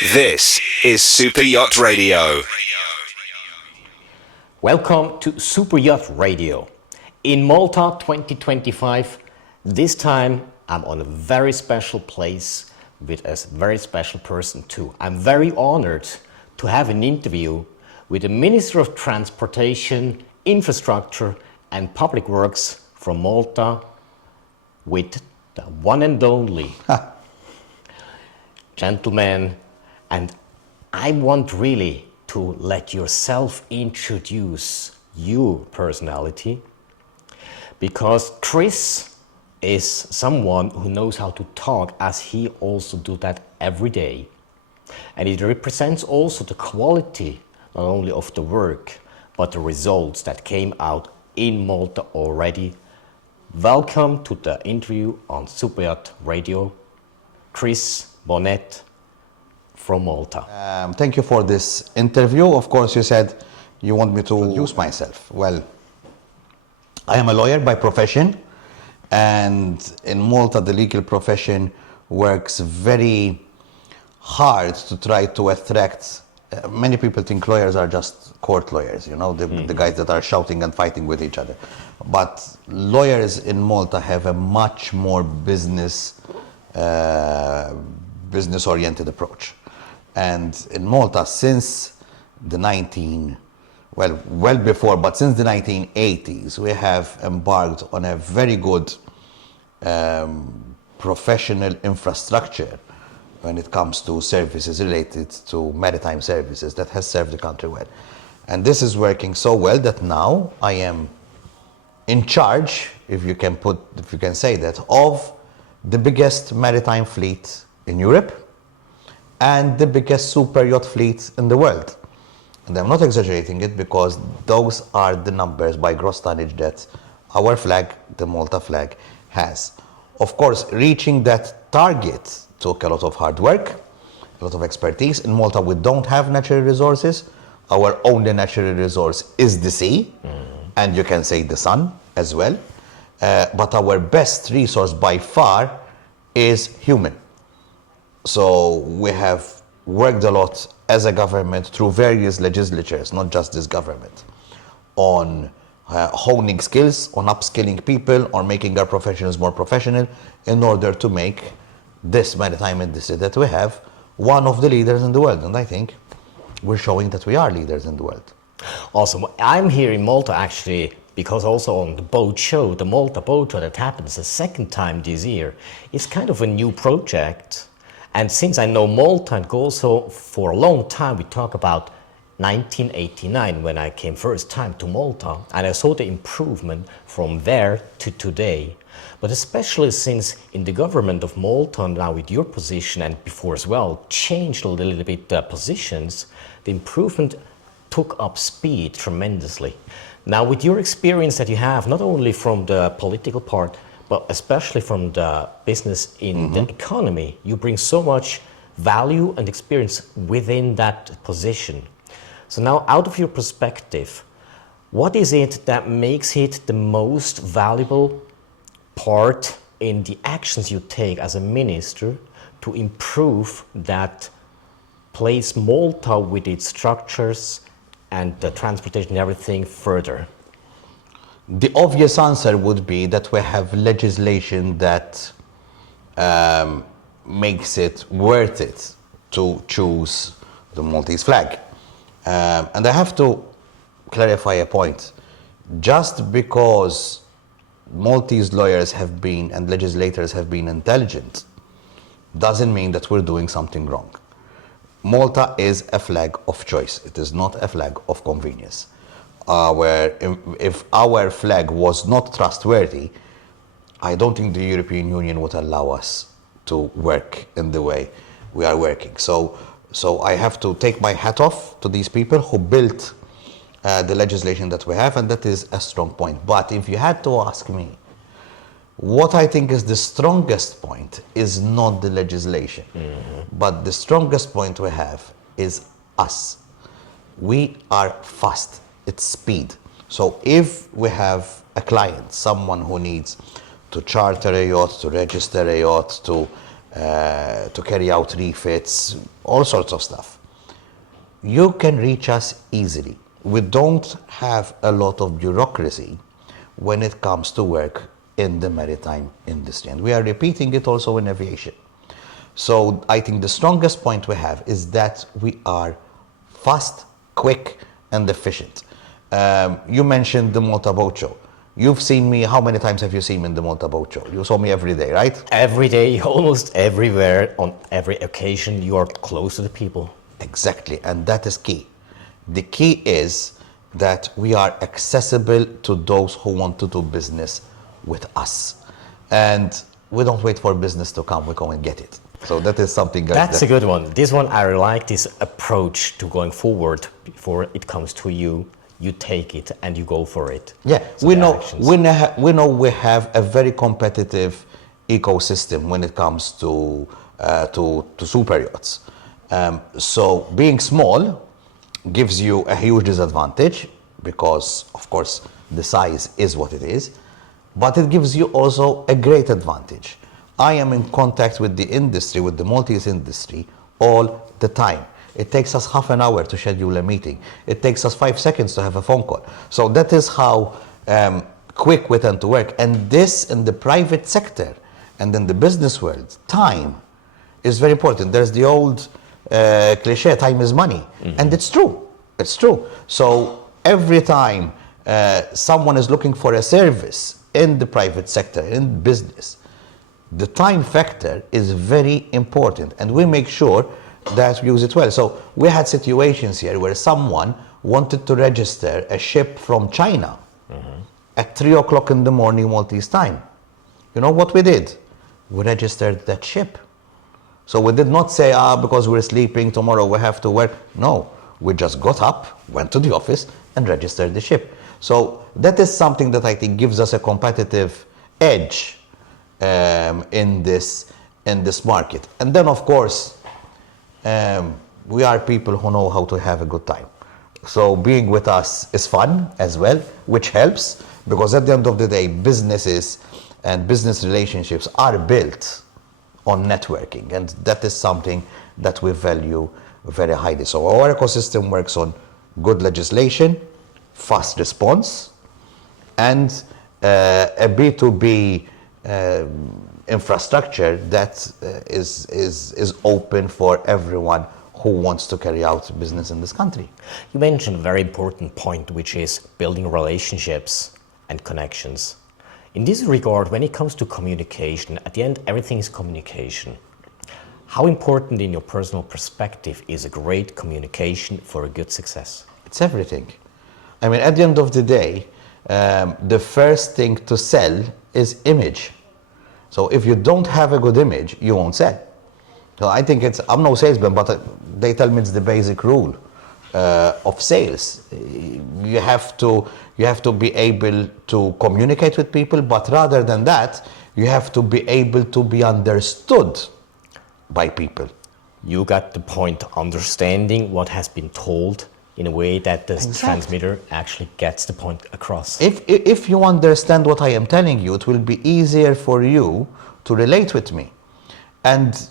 This is Super Yacht Radio. Welcome to Super Yacht Radio. In Malta 2025, this time I'm on a very special place with a very special person too. I'm very honored to have an interview with the Minister of Transportation, Infrastructure and Public Works from Malta, with the one and only gentleman. And I want really to let yourself introduce your personality, because Chris is someone who knows how to talk, as he also do that every day. And it represents also the quality not only of the work, but the results that came out in Malta already. Welcome to the interview on Super Yacht Radio, Chris Bonett from Malta. Thank you for this interview. Of course, you said you want me to introduce myself. Well, I am a lawyer by profession, and in Malta, the legal profession works very hard to try to attract. Many people think lawyers are just court lawyers, you know, the guys that are shouting and fighting with each other. But lawyers in Malta have a much more business-oriented approach. And in Malta, since the well before, but since the 1980s, we have embarked on a very good professional infrastructure when it comes to services related to maritime services that has served the country well. And this is working so well that now I am in charge, if you can say that, of the biggest maritime fleet in Europe and the biggest super yacht fleet in the world. And I'm not exaggerating it, because those are the numbers by gross tonnage that our flag, the Malta flag, has. Of course, reaching that target took a lot of hard work, a lot of expertise. In Malta, we don't have natural resources. Our only natural resource is the sea, and you can say the sun as well. But our best resource by far is human. So we have worked a lot as a government through various legislatures, not just this government, on honing skills, on upskilling people, on making our professions more professional, in order to make this maritime industry that we have one of the leaders in the world. And I think we're showing that we are leaders in the world. Awesome. I'm here in Malta actually because also on the boat show, the Malta boat show that happens the second time this year, is kind of a new project. And since I know Malta, and also for a long time, we talk about 1989 when I came first time to Malta, and I saw the improvement from there to today. But especially since in the government of Malta, now with your position and before as well, changed a little bit the positions, the improvement took up speed tremendously. Now with your experience that you have, not only from the political part, but especially from the business in the economy, you bring so much value and experience within that position. So now, out of your perspective, what is it that makes it the most valuable part in the actions you take as a minister to improve that place Malta with its structures and the transportation and everything further? The obvious answer would be that we have legislation that makes it worth it to choose the Maltese flag. And I have to clarify a point. Just because Maltese lawyers have been and legislators have been intelligent doesn't mean that we're doing something wrong. Malta is a flag of choice. It is not a flag of convenience. If our flag was not trustworthy, I don't think the European Union would allow us to work in the way we are working. So I have to take my hat off to these people who built the legislation that we have, and that is a strong point. But if you had to ask me, what I think is the strongest point is not the legislation, but the strongest point we have is us. We are fast. It's speed. So if we have a client, someone who needs to charter a yacht, to register a yacht, to to carry out refits, all sorts of stuff. You can reach us easily. We don't have a lot of bureaucracy when it comes to work in the maritime industry. And we are repeating it also in aviation. So I think the strongest point we have is that we are fast, quick, and efficient. You mentioned the Malta Boat Show. You've seen me, how many times have you seen me in the Malta Boat Show? You saw me every day, right? Every day, almost everywhere, on every occasion, you are close to the people. Exactly, and that is key. The key is that we are accessible to those who want to do business with us. And we don't wait for business to come, we go and get it. So that is something, guys. That's a good one. This one, I really like this approach to going forward. Before it comes to you, you take it and you go for it. Yeah, So we the know, actions. we know we have a very competitive ecosystem when it comes to super yachts. So being small gives you a huge disadvantage because, of course, the size is what it is, but it gives you also a great advantage. I am in contact with the industry, with the Maltese industry, all the time. It takes us half an hour to schedule a meeting. It takes us 5 seconds to have a phone call. So that is how quick we tend to work. And this in the private sector and in the business world, time is very important. There's the old cliche, time is money. And it's true. It's true. So every time someone is looking for a service in the private sector, in business, the time factor is very important. And we make sure that we use it well. So we had situations here where someone wanted to register a ship from China at 3 o'clock in the morning Maltese time. You know what we did? We registered that ship. So we did not say, because we're sleeping, tomorrow we have to work. No, we just got up, went to the office and registered the ship. So that is something that I think gives us a competitive edge in this market. And then of course, we are people who know how to have a good time. So being with us is fun as well, which helps, because at the end of the day, businesses and business relationships are built on networking, and that is something that we value very highly. So our ecosystem works on good legislation, fast response, and a B2B infrastructure that is open for everyone who wants to carry out business in this country. You mentioned a very important point, which is building relationships and connections. In this regard, when it comes to communication, at the end, everything is communication. How important, in your personal perspective, is a great communication for a good success? It's everything. I mean, at the end of the day, the first thing to sell is image. So if you don't have a good image, you won't sell. So I think I'm no salesman, but they tell me it's the basic rule of sales. You have to be able to communicate with people, but rather than that, you have to be able to be understood by people. You got the point, understanding what has been told in a way that the transmitter actually gets the point across. If you understand what I am telling you, it will be easier for you to relate with me. And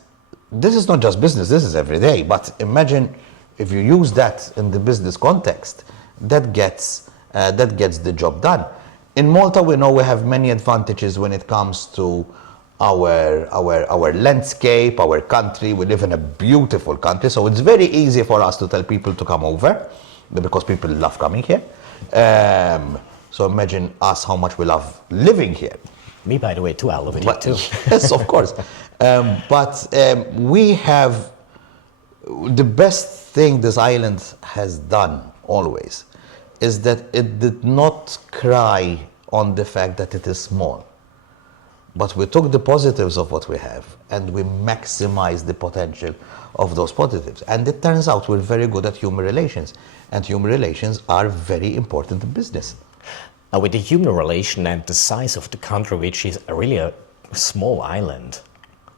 this is not just business, this is every day. But imagine if you use that in the business context, that gets the job done. In Malta, we know we have many advantages when it comes to our landscape, our country. We live in a beautiful country, so it's very easy for us to tell people to come over because people love coming here. So imagine us, how much we love living here. Me, by the way, too. I love it here too. Yes, of course. We have the best thing this island has done always is that it did not cry on the fact that it is small. But we took the positives of what we have and we maximized the potential of those positives. And it turns out we're very good at human relations. And human relations are very important in business. Now, with the human relation and the size of the country, which is really a small island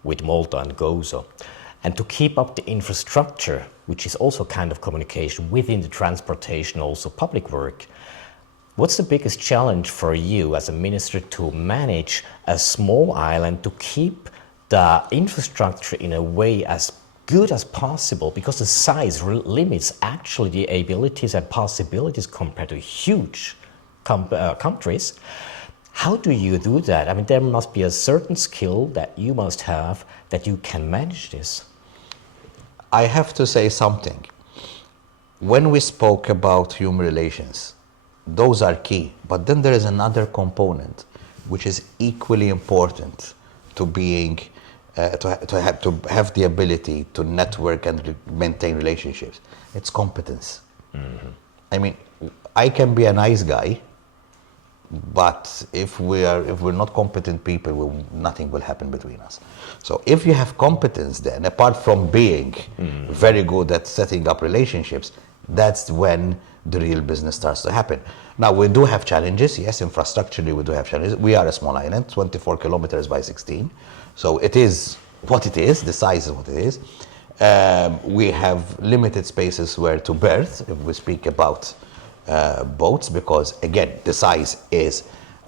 with Malta and Gozo, and to keep up the infrastructure, which is also kind of communication within the transportation, also public work, what's the biggest challenge for you as a minister to manage a small island to keep the infrastructure in a way as good as possible, because the size limits actually the abilities and possibilities compared to huge countries. How do you do that? I mean, there must be a certain skill that you must have that you can manage this. I have to say something. When we spoke about human relations, those are key. But then there is another component which is equally important to being, to have the ability to network and maintain relationships. It's competence. Mm-hmm. I mean, I can be a nice guy, but if we're not competent people, nothing will happen between us. So if you have competence, then apart from being very good at setting up relationships, that's when the real business starts to happen. Now, we do have challenges. Yes, infrastructurally, we do have challenges. We are a small island, 24 kilometers by 16. So it is what it is. The size is what it is. We have limited spaces where to berth, if we speak about boats, because again, the size is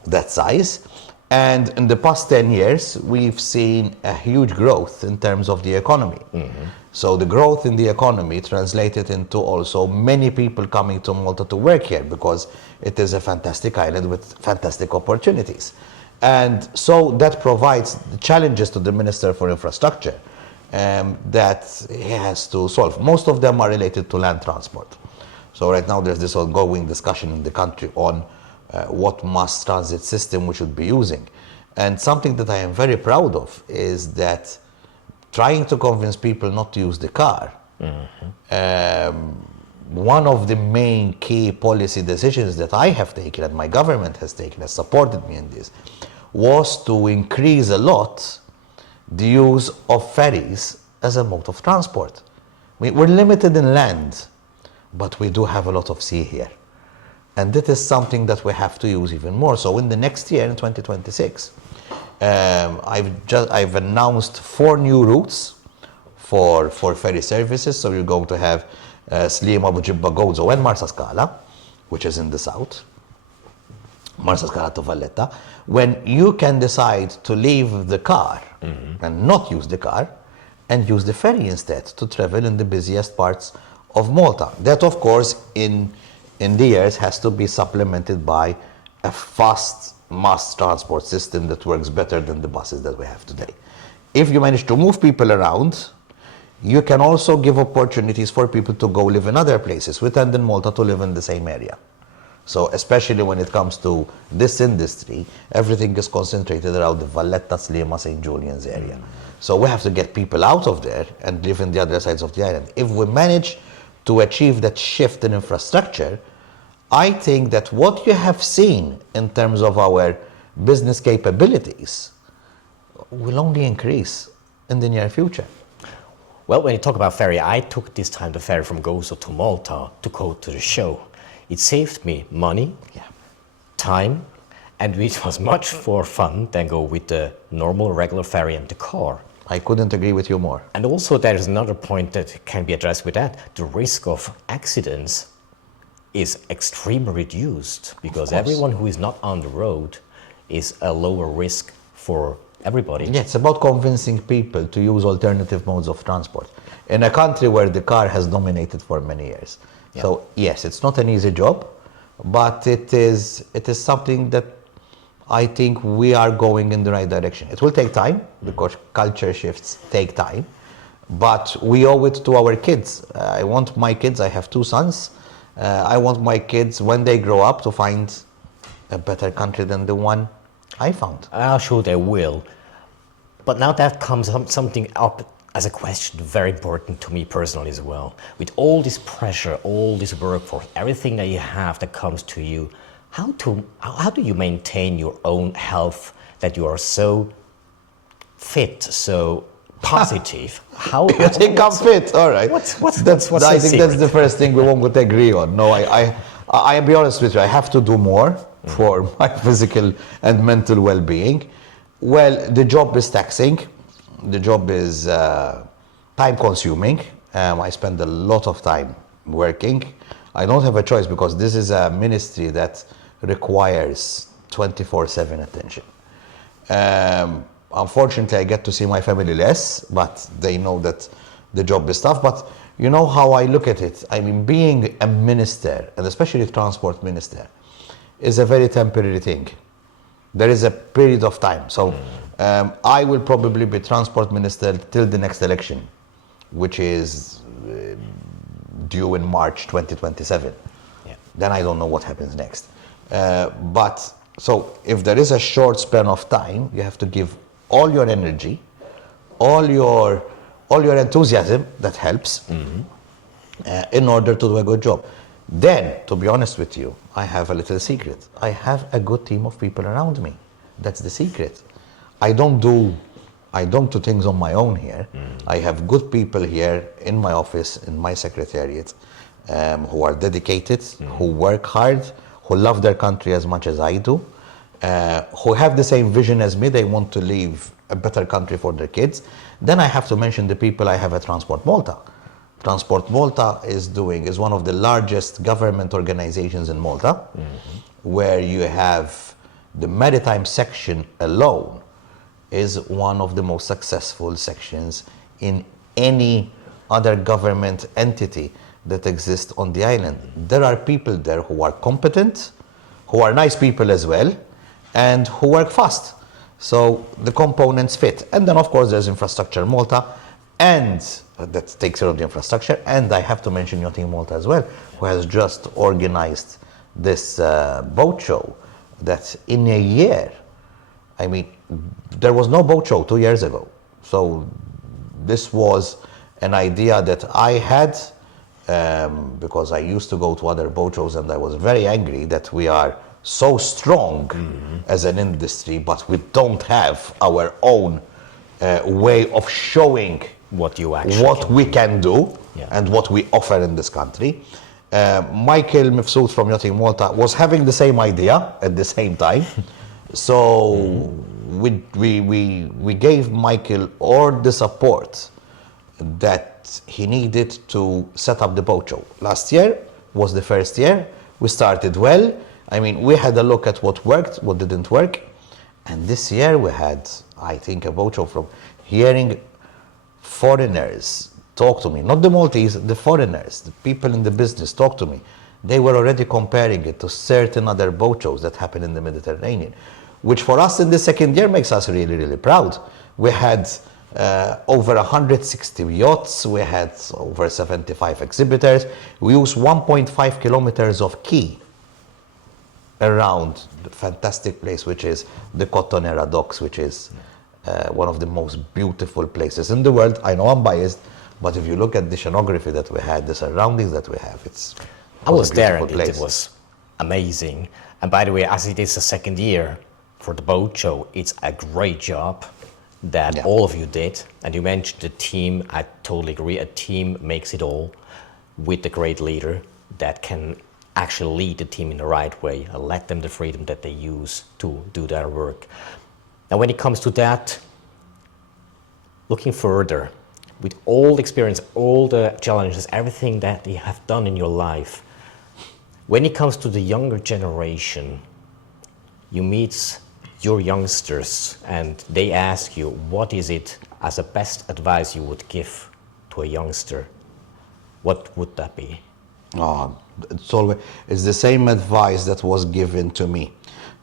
that size. And in the past 10 years, we've seen a huge growth in terms of the economy. Mm-hmm. So the growth in the economy translated into also many people coming to Malta to work here, because it is a fantastic island with fantastic opportunities. And so that provides the challenges to the Minister for Infrastructure that he has to solve. Most of them are related to land transport. So right now there's this ongoing discussion in the country on what mass transit system we should be using. And something that I am very proud of is that trying to convince people not to use the car, one of the main key policy decisions that I have taken and my government has taken, has supported me in this, was to increase a lot the use of ferries as a mode of transport. We're limited in land, but we do have a lot of sea here. And that is something that we have to use even more. So in the next year, in 2026, I've announced 4 new routes for ferry services. So you're going to have Sliema, Bujibba, Gozo, and Marsa Scala, which is in the south. Marsa Scala to Valletta. When you can decide to leave the car and not use the car and use the ferry instead to travel in the busiest parts of Malta. That, of course, in the years has to be supplemented by a fast mass transport system that works better than the buses that we have today. If you manage to move people around, you can also give opportunities for people to go live in other places. We tend in Malta to live in the same area. So especially when it comes to this industry, everything is concentrated around the Valletta, Sliema, St. Julian's area. So we have to get people out of there and live in the other sides of the island. If we manage to achieve that shift in infrastructure, I think that what you have seen in terms of our business capabilities will only increase in the near future. Well, when you talk about ferry, I took this time the ferry from Gozo to Malta to go to the show. It saved me money, time, and it was much more fun than go with the normal regular ferry and the car. I couldn't agree with you more. And also there is another point that can be addressed with that. The risk of accidents is extremely reduced because everyone who is not on the road is a lower risk for everybody. Yeah, it's about convincing people to use alternative modes of transport in a country where the car has dominated for many years. Yeah. So yes, it's not an easy job, but it is something that I think we are going in the right direction. It will take time because culture shifts take time, but we owe it to our kids. I want my kids, I have 2 sons, I want my kids when they grow up to find a better country than the one I found. I'm sure they will. But now that comes something up as a question very important to me personally as well. With all this pressure, all this workforce, everything that you have that comes to you, how do you maintain your own health that you are so fit, so positive? How you think I'm fit? All right. What's I think that's the first thing we won't agree on. No, I'll be honest with you. I have to do more for my physical and mental well-being. Well, the job is taxing. The job is time-consuming. I spend a lot of time working. I don't have a choice because this is a ministry that requires 24/7 attention. Unfortunately, I get to see my family less, but they know that the job is tough. But you know how I look at it? I mean, being a minister, and especially transport minister, is a very temporary thing. There is a period of time. So I will probably be transport minister till the next election, which is due in March 2027. Yeah. Then I don't know what happens next. But so if there is a short span of time, you have to give all your energy, all your enthusiasm, that helps, in order to do a good job. Then, to be honest with you, I have a little secret. I have a good team of people around me. That's the secret. I don't do things on my own here. I have good people here in my office, in my secretariat, who are dedicated, who work hard, who love their country as much as I do, who have the same vision as me. They want to leave a better country for their kids. Then I have to mention the people I have at Transport Malta. Transport Malta is one of the largest government organizations in Malta, where you have the maritime section alone is one of the most successful sections in any other government entity that exists on the island. There are people there who are competent, who are nice people as well, and who work fast. So the components fit. And then of course there's Infrastructure Malta, and that takes care of the infrastructure. And I have to mention Yachting Malta as well, who has just organized this boat show that in a year, I mean, there was no boat show 2 years ago. So this was an idea that I had, because I used to go to other boat shows and I was very angry that we are so strong as an industry, but we don't have our own way of showing What we can do, Yeah. and what we offer in this country. Michael Mifsud from Yachting Malta was having the same idea at the same time. So we gave Michael all the support that he needed to set up the boat show. Last year was the first year. We started well. I mean, we had a look at what worked, what didn't work. And this year we had, I think, a boat show from hearing foreigners talk to me, not the Maltese, the foreigners, the people in the business talk to me. They were already comparing it to certain other boat shows that happen in the Mediterranean, which for us in the second year makes us really, really proud. We had over 160 yachts, we had over 75 exhibitors. We used 1.5 kilometers of quay around the fantastic place, which is the Cotonera docks, which is one of the most beautiful places in the world. I know I'm biased, but if you look at the scenography that we had, the surroundings that we have, I was a there beautiful and it place. was amazing. And by the way, as it is the second year for the boat show, it's a great job that Yeah. all of you did. And you mentioned the team. I totally agree. A team makes it all, with a great leader that can actually lead the team in the right way and let them the freedom that they use to do their work. Now, when it comes to that, looking further, with all the experience, all the challenges, everything that you have done in your life, when it comes to the younger generation, you meet your youngsters and they ask you, what is it as a best advice you would give to a youngster? What would that be? Oh, it's the same advice that was given to me.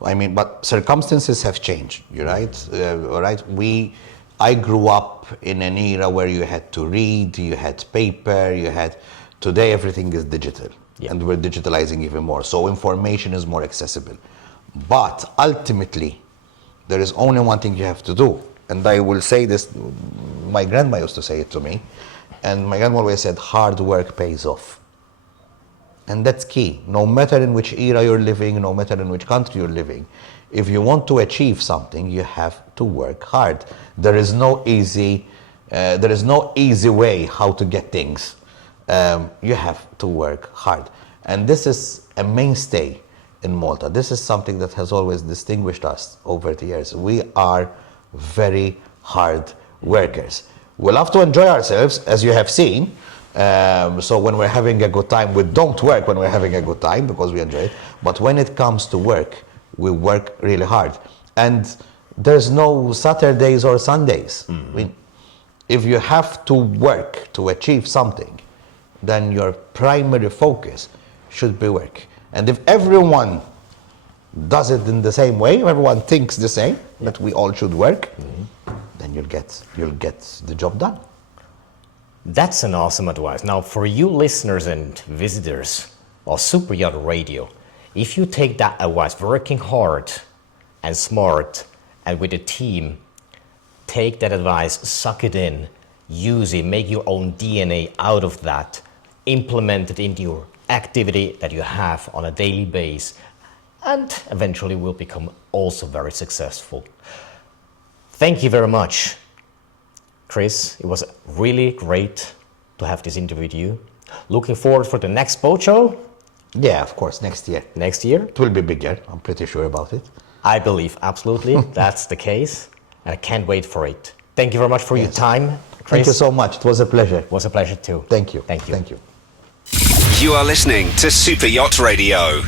I mean, but circumstances have changed, you're right? Right? I grew up in an era where you had to read, you had paper, today everything is digital. Yeah. And we're digitalizing even more. So information is more accessible. But ultimately, there is only one thing you have to do. And I will say this, my grandma used to say it to me. And my grandma always said, hard work pays off. And that's key. No matter in which era you're living, no matter in which country you're living, if you want to achieve something, you have to work hard. There is no easy way how to get things. You have to work hard. And this is a mainstay in Malta. This is something that has always distinguished us over the years. We are very hard workers. We love to enjoy ourselves, as you have seen. So when we're having a good time, we don't work when we're having a good time because we enjoy it. But when it comes to work, we work really hard. And there's no Saturdays or Sundays. I mean, if you have to work to achieve something, then your primary focus should be work. And if everyone does it in the same way, everyone thinks the same, that we all should work, then you'll get the job done. That's an awesome advice. Now, for you listeners and visitors of Super Yacht Radio, if you take that advice, working hard and smart and with a team, take that advice, suck it in, use it, make your own DNA out of that, implement it into your activity that you have on a daily basis, and eventually will become also very successful. Thank you very much, Chris. It was really great to have this interview with you. Looking forward for the next boat show. Yeah, of course, next year. Next year? It will be bigger, I'm pretty sure about it. I believe absolutely that's the case, and I can't wait for it. Thank you very much for your time, Chris. Thank you so much. It was a pleasure. It was a pleasure too. Thank you. Thank you. Thank you. You are listening to Super Yacht Radio.